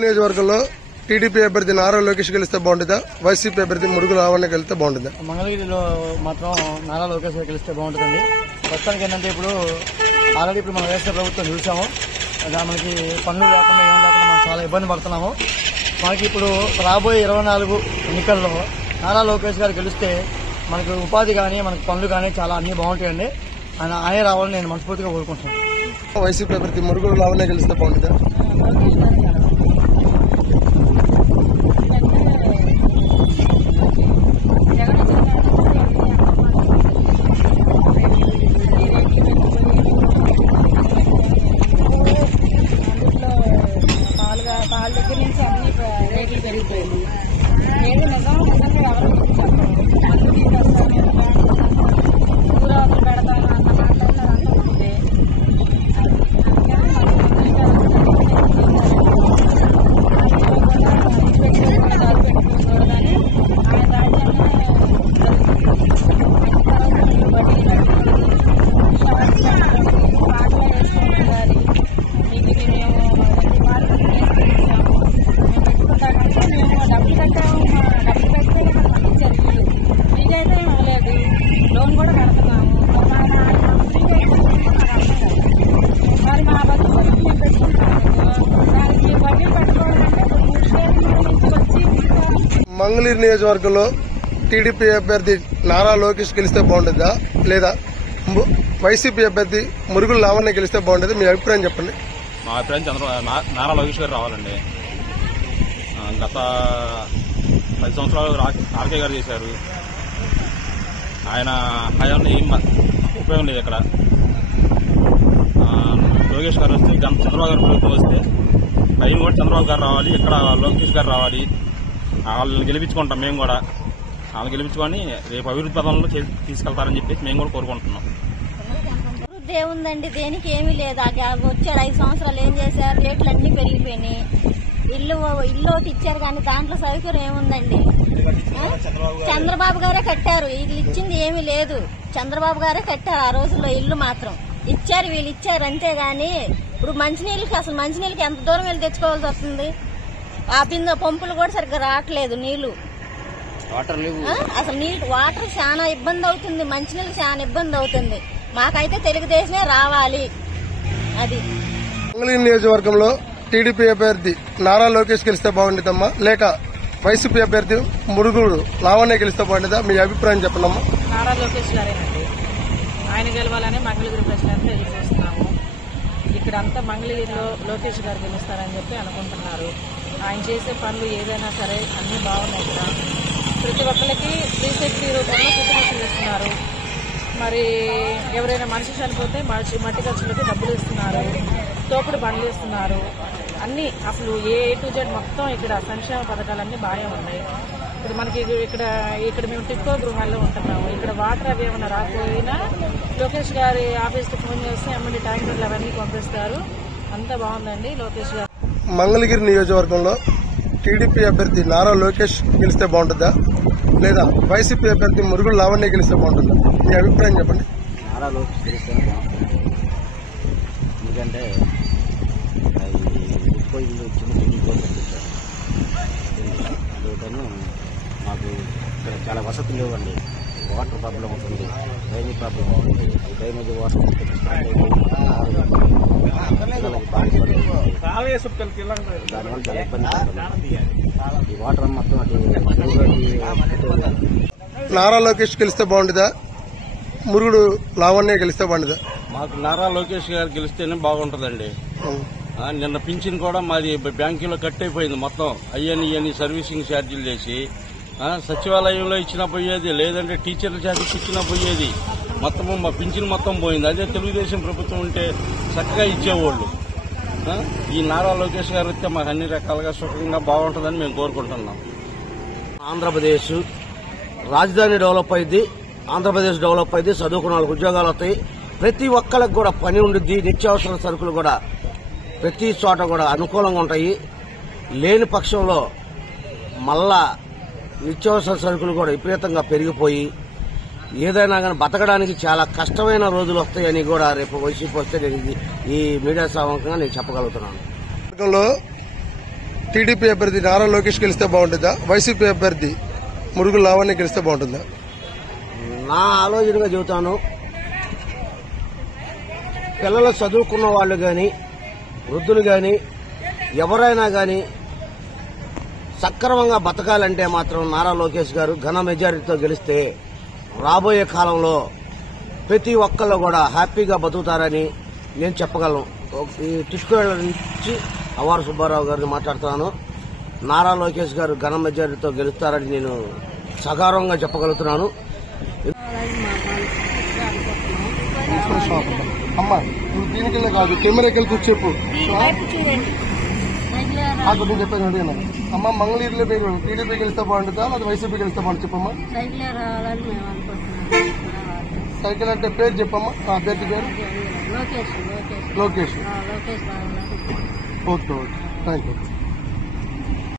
నియోజకవర్గంలో టీడీపీ అభ్యర్థి నారా లోకేష్ గెలిస్తే బాగుంటుందా, వైసీపీ అభ్యర్థి మురుగు లావణ్య గెలిస్తే బాగుంటుందా? మంగళగిరిలో మాత్రం నారా లోకేష్ గెలిస్తే బాగుంటుందండి. ప్రస్తుతానికి ఏంటంటే ఇప్పుడు ఆల్రెడీ ఇప్పుడు మనం వ్యవసాయ ప్రభుత్వం చూసాము, మనకి పన్నులు లేకుండా ఏం లేకుండా మనం చాలా ఇబ్బంది పడుతున్నాము. మనకి ఇప్పుడు రాబోయే 24 ఎన్నికల్లో నారా లోకేష్ గారు గెలిస్తే మనకు ఉపాధి కానీ మనకు పనులు కానీ చాలా అన్ని బాగుంటాయండి. ఆయన రావాలని నేను మనస్ఫూర్తిగా కోరుకుంటున్నాను. వైసీపీ అభ్యర్థి మురుగు లావణ్య గెలిస్తే బాగుంటుందా? పాల దగ్గర నుంచి అన్ని రేట్లు పెరిగిపోయింది. ఏది నిజం నిజంగా ఎవరు ఊరాలు పెడతాను అన్న మాట్లాడినారు అనుకుంటుంది. పెట్టుకోకూడదని ఆయన రాజ్యాంగమే పాటలో వేసుకోవాలి. మీకు మేము డబ్బులు కట్టాము, డబ్బులు కడితే మనకు ఇచ్చారు ఇల్లు. మీకైతే ఇవ్వలేదు, లోన్ కూడా కడుతున్నాము. మరి మా బతుకు మేము పెట్టుకుంటాము, దానికి వడ్డీ కట్టుకోవాలంటే వచ్చి. మంగళగిరి నియోజకవర్గంలో టీడీపీ అభ్యర్థి నారా లోకేష్ గెలిస్తే బాగుంటుందా, లేదా వైసీపీ అభ్యర్థి మురుగు లావణ్య గెలిస్తే బాగుంటుంది? మీ అభిప్రాయం చెప్పండి. మా అభిప్రాయం నారా లోకేష్ గారు రావాలండి. గత 10 సంవత్సరాలు ఆర్కే గారు చేశారు. ఆయన హయాంలో ఏం ఉపయోగం లేదు ఇక్కడ. లోకేష్ గారు వస్తే, చంద్రబాబు గారు ప్రభుత్వం వస్తే టైం కూడా చంద్రబాబు గారు రావాలి, ఇక్కడ లోకేష్ గారు రావాలి. వాళ్ళని గెలిపించుకుంటాం మేము కూడా. వాళ్ళని గెలిపించుకొని రేపు అభివృద్ధి పదంలో తీసుకెళ్తారని చెప్పేసి మేము కూడా కోరుకుంటున్నాం. అభివృద్ధి ఏముందండి, దేనికి ఏమీ లేదు. వచ్చారు 5 సంవత్సరాలు ఏం చేశారు? రేట్లు అన్ని పెరిగిపోయినాయి. ఇల్లు ఒకటి ఇచ్చారు కానీ దాంట్లో సౌకర్యం ఏముందండి? చంద్రబాబు గారే కట్టారు, వీళ్ళు ఇచ్చింది ఏమీ లేదు. చంద్రబాబు గారే కట్టారు ఆ రోజుల్లో ఇల్లు మాత్రం ఇచ్చారు, వీళ్ళు ఇచ్చారు అంతేగాని ఇప్పుడు మంచినీళ్ళకి అసలు మంచినీళ్ళకి ఎంత దూరం వెళ్ళి తెచ్చుకోవాల్సి వస్తుంది. ఆ బిందె పంపులు కూడా సరిగ్గా రావట్లేదు, నీళ్లు అసలు వాటర్ చాలా ఇబ్బంది అవుతుంది, మంచినీళ్ళు చాలా ఇబ్బంది అవుతుంది. మాకైతే తెలుగుదేశమే రావాలి. అది మంగళగిరి నియోజకవర్గంలో టీడీపీ అభ్యర్థి నారా లోకేష్ గెలిస్తే బాగుంటుందమ్మా, లేక వైసీపీ అభ్యర్థి మురుగు లావణ్య గెలిస్తే బాగుంటుందా? మీ అభిప్రాయం చెప్పండమ్మా. నారా లోకేష్ గారేనండి, ఆయన గెలవాలని మంగళగిరి ప్రజలంతా ఎదురు చూస్తున్నాము. ఇక్కడ అంతా మంగళగిరిలో లోకేష్ గారు గెలుస్తారని చెప్పి అనుకుంటున్నారు. ఆయన చేసే పనులు ఏదైనా సరే అన్ని బాగున్నాయి. ఇక్కడ ప్రతి ఒక్కరికి 360 రూపాయలు కుటుంబం ఇస్తున్నారు. మరి ఎవరైనా మనిషి చనిపోతే మట్టి ఖర్చులకి డబ్బులు ఇస్తున్నారు, తోపుడు బండ్లు ఇస్తున్నారు. అన్ని అసలు A to Z మొత్తం ఇక్కడ సంక్షేమ పథకాలన్నీ బాగానే ఉన్నాయి. ఇప్పుడు మనకి ఇక్కడ మేము టిక్కో గృహాల్లో ఉంటున్నాము. ఇక్కడ వాటర్ అవి ఏమైనా రాకపోయినా లోకేష్ గారి ఆఫీస్కి ఫోన్ చేస్తే ఎమ్మెల్యే ట్యాంకర్లు అవన్నీ పంపిస్తారు. అంతా బాగుందండి లోకేష్ గారు. మంగళగిరి నియోజకవర్గంలో టీడీపీ అభ్యర్థి నారా లోకేష్ గెలిస్తే బాగుంటుందా, లేదా వైసీపీ అభ్యర్థి మురుగు లావణ్య గెలిస్తే బాగుంటుందా? మీ అభిప్రాయం చెప్పండి. నారా లోకేష్ గెలిస్తే బాగుంటుంది. ఎందుకంటే ఎక్కువ ఇల్లు చిన్న మాకు ఇక్కడ చాలా వసతులు లేవండి. వాటర్ ప్రాబ్లం ఉంటుంది, డ్రైనేజ్ ప్రాబ్లం ఉంటుంది. డ్రైనేజ్ వాటర్ దానివల్ల చాలా ఇబ్బంది పడుతుంది. ఈ వాటర్ మొత్తం నారా లోకేష్ గెలిస్తే బాగుంటుందా, మురుగుడు లావణ్య గెలిస్తే బాగుంటుందా? మాకు నారా లోకేష్ గారు గెలిస్తేనే బాగుంటుందండి. నిన్న పింఛన్ కూడా మాది బ్యాంకులో కట్ అయిపోయింది మొత్తం. అయ్యని సర్వీసింగ్ ఛార్జీలు చేసి సచివాలయంలో ఇచ్చినా పోయేది, లేదంటే టీచర్ల ఛార్జీకి ఇచ్చినా పోయేది. మొత్తం మా పింఛన్ మొత్తం పోయింది. అదే తెలుగుదేశం ప్రభుత్వం ఉంటే చక్కగా ఇచ్చేవాళ్ళు. ఈ నారా లోకేష్ గారు వస్తే మాకు అన్ని రకాలుగా సుఖంగా బాగుంటుందని మేము కోరుకుంటున్నాం. ఆంధ్రప్రదేశ్ రాజధాని డెవలప్ అయింది, ఆంధ్రప్రదేశ్ డెవలప్ అయింది, చదువుకున్న వాళ్ళకి ఉద్యోగాలు వస్తాయి, ప్రతి ఒక్కరికి కూడా పని ఉండిద్ది, నిత్యావసర సరుకులు కూడా ప్రతి చోట కూడా అనుకూలంగా ఉంటాయి. లేని పక్షంలో మళ్ళా నిత్యావసర సరుకులు కూడా విపరీతంగా పెరిగిపోయి ఏదైనా కానీ బతకడానికి చాలా కష్టమైన రోజులు వస్తాయని కూడా రేపు వైసీపీ వస్తే నేను ఈ మీడియా సమావేశంగా నేను చెప్పగలుగుతున్నాను. టీడీపీ అభ్యర్థి నారా లోకేష్ గెలిస్తే బాగుంటుందా, వైసీపీ అభ్యర్థి మురుగుల లావణ్య గెలిస్తే బాగుంటుందా? నా ఆలోచనగా చెబుతాను, పిల్లలు చదువుకున్న వాళ్ళు కానీ వృద్ధులు కానీ ఎవరైనా కానీ సక్రమంగా బతకాలంటే మాత్రం నారా లోకేష్ గారు ఘన మెజారిటీతో గెలిస్తే రాబోయే కాలంలో ప్రతి ఒక్కళ్ళు కూడా హ్యాపీగా బతుకుతారని నేను చెప్పగలను. ఈ టిష్కోళ్ళ నుంచి అవారు సుబ్బారావు గారిని మాట్లాడుతున్నాను. నారా లోకేష్ గారు ఘన మెజారిటీతో గెలుస్తారని నేను సకారంగా చెప్పగలుగుతున్నాను. అమ్మా నువ్వు దీనికెళ్ళే కాదు, కెమెరాకెళ్ళి కూర్చో చెప్పు. నేను చెప్పేది అడిగినా అమ్మ, మంగళగిరిలో టీడీపీ గెలిస్తే బాగుంటుందా లేదా వైసీపీ గెలిస్తే బాగుంటుంది చెప్పమ్మా. సైకిల్ అంటే పేరు చెప్పమ్మా, అభ్యర్థి పేరు Lokesh. Okay okay, thank you.